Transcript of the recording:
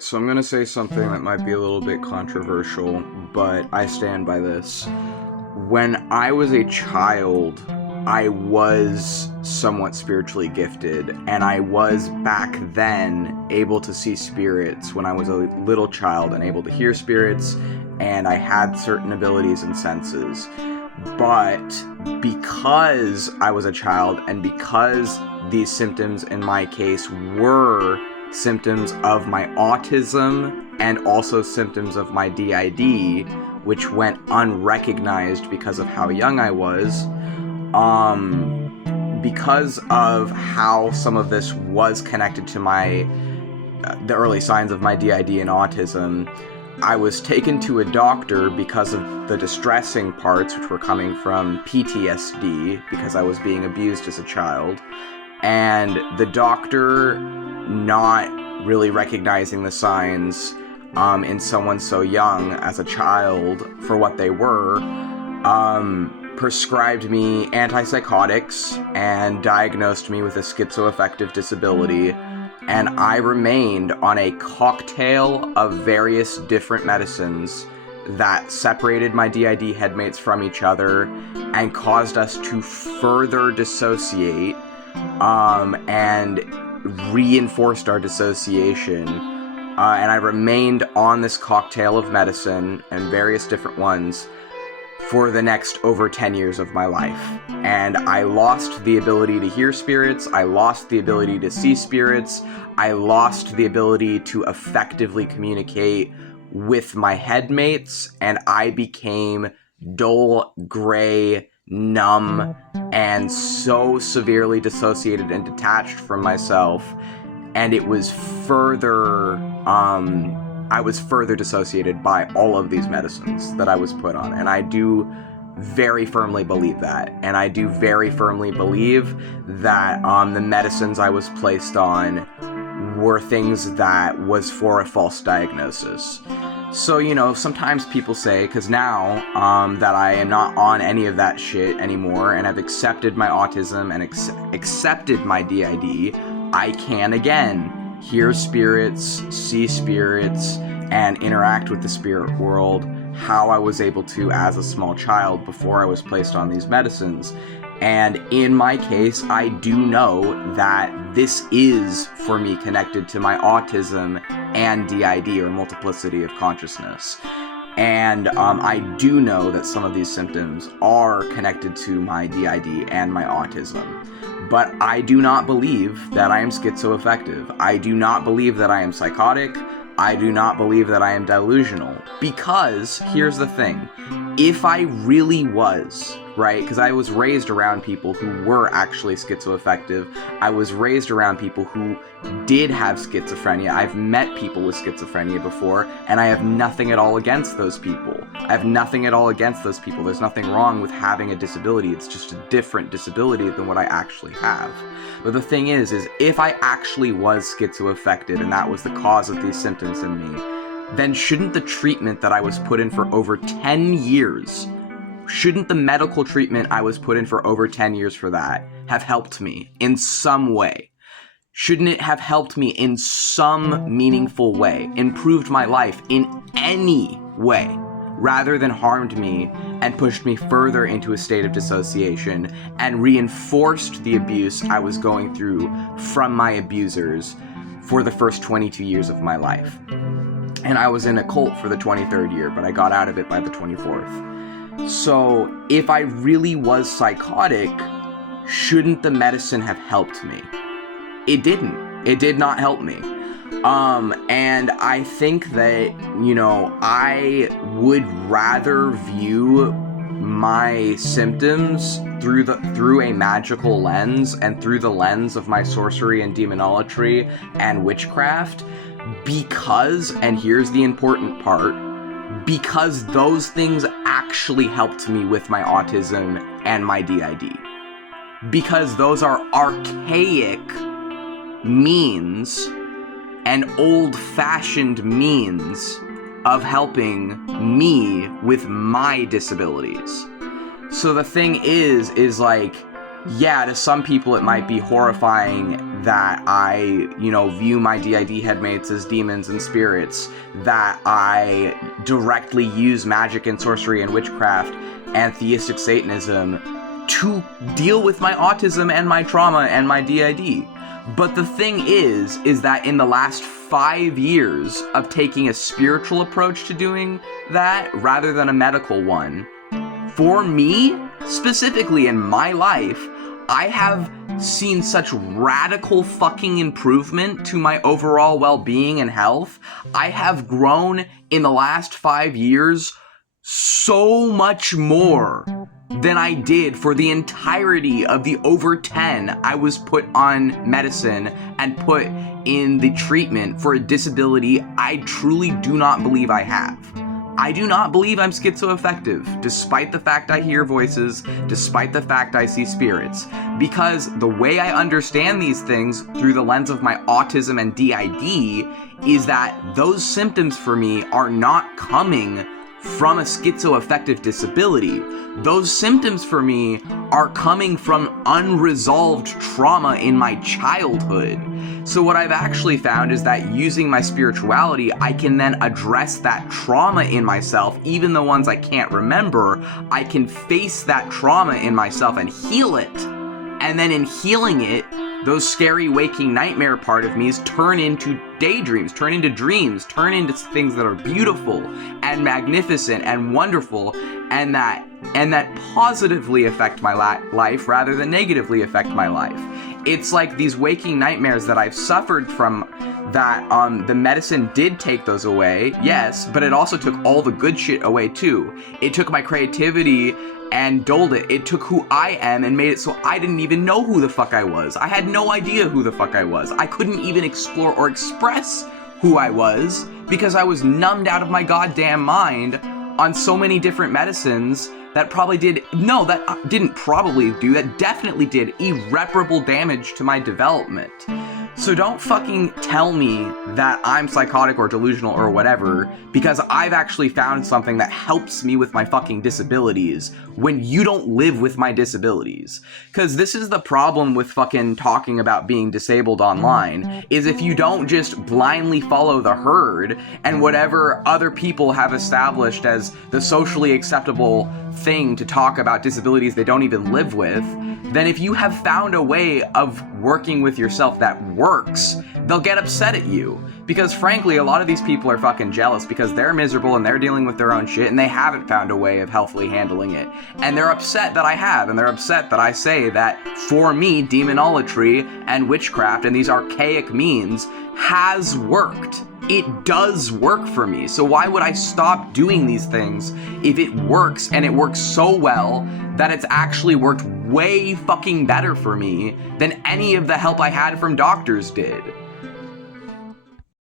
Alright, so I'm gonna say something that might be a little bit controversial, but I stand by this. When I was a child, I was somewhat spiritually gifted, and I was back then able to see spirits when I was a little child and able to hear spirits, and I had certain abilities and senses. But because I was a child, and because these symptoms in my case were symptoms of my autism and also symptoms of my DID, which went unrecognized because of how young I was, because of how some of this was connected to the early signs of my DID and autism, I was taken to a doctor because of the distressing parts, which were coming from PTSD, because I was being abused as a child. And the doctor, not really recognizing the signs in someone so young as a child for what they were, prescribed me antipsychotics and diagnosed me with a schizoaffective disability. And I remained on a cocktail of various different medicines that separated my DID headmates from each other and caused us to further dissociate, and reinforced our dissociation. And I remained on this cocktail of medicine and various different ones for the next over 10 years of my life. And I lost the ability to hear spirits, I lost the ability to see spirits, I lost the ability to effectively communicate with my headmates, and I became dull, gray, numb, and so severely dissociated and detached from myself, and it was further, I was further dissociated by all of these medicines that I was put on, and I do very firmly believe that, and I do very firmly believe that the medicines I was placed on were things that was for a false diagnosis. So, you know, sometimes people say, because now that I am not on any of that shit anymore and I've accepted my autism and accepted my DID, I can again hear spirits, see spirits, and interact with the spirit world how I was able to as a small child before I was placed on these medicines. And in my case, I do know that this is, for me, connected to my autism and DID, or multiplicity of consciousness. And I do know that some of these symptoms are connected to my DID and my autism. But I do not believe that I am schizoaffective. I do not believe that I am psychotic. I do not believe that I am delusional. Because, here's the thing, if I really was, right, because I was raised around people who were actually schizoaffective, I was raised around people who did have schizophrenia, I've met people with schizophrenia before, and I have nothing at all against those people. I have nothing at all against those people. There's nothing wrong with having a disability, it's just a different disability than what I actually have. But the thing is if I actually was schizoaffected and that was the cause of these symptoms in me, then shouldn't the treatment that I was put in for over 10 years, shouldn't the medical treatment I was put in for over 10 years for that have helped me in some way? Shouldn't it have helped me in some meaningful way, improved my life in any way, rather than harmed me and pushed me further into a state of dissociation and reinforced the abuse I was going through from my abusers for the first 22 years of my life? And I was in a cult for the 23rd year, but I got out of it by the 24th. So if I really was psychotic, shouldn't the medicine have helped me? It didn't. It did not help me. And I think that, you know, I would rather view my symptoms through a magical lens and through the lens of my sorcery and demonology and witchcraft, because, and here's the important part, because those things actually helped me with my autism and my DID. Because those are archaic means and old-fashioned means of helping me with my disabilities. So the thing is like, yeah, to some people it might be horrifying that I, view my DID headmates as demons and spirits, that I directly use magic and sorcery and witchcraft and theistic Satanism to deal with my autism and my trauma and my DID. But the thing is that in the last 5 years of taking a spiritual approach to doing that rather than a medical one, for me, specifically in my life, I have seen such radical fucking improvement to my overall well-being and health. I have grown in the last 5 years so much more than I did for the entirety of the over 10 I was put on medicine and put in the treatment for a disability I truly do not believe I have. I do not believe I'm schizoaffective, despite the fact I hear voices, despite the fact I see spirits, because the way I understand these things through the lens of my autism and DID is that those symptoms for me are not coming from a schizoaffective disability. Those symptoms for me are coming from unresolved trauma in my childhood. So what I've actually found is that using my spirituality, I can then address that trauma in myself, even the ones I can't remember. I can face that trauma in myself and heal it. And then in healing it, those scary waking nightmare part of me's turn into daydreams, turn into dreams, turn into things that are beautiful and magnificent and wonderful, and that positively affect my life rather than negatively affect my life. It's like these waking nightmares that I've suffered from, that the medicine did take those away, yes, but it also took all the good shit away too. It took my creativity and dulled it. It took who I am and made it so I didn't even know who the fuck I was. I had no idea who the fuck I was. I couldn't even explore or express who I was because I was numbed out of my goddamn mind on so many different medicines that definitely did irreparable damage to my development. So don't fucking tell me that I'm psychotic or delusional or whatever, because I've actually found something that helps me with my fucking disabilities when you don't live with my disabilities. Because this is the problem with fucking talking about being disabled online, is if you don't just blindly follow the herd and whatever other people have established as the socially acceptable thing to talk about disabilities they don't even live with, then if you have found a way of working with yourself that works, they'll get upset at you. Because frankly, a lot of these people are fucking jealous because they're miserable and they're dealing with their own shit and they haven't found a way of healthily handling it. And they're upset that I have, and they're upset that I say that for me, demonolatry and witchcraft and these archaic means has worked. It does work for me. So why would I stop doing these things if it works, and it works so well that it's actually worked way fucking better for me than any of the help I had from doctors did?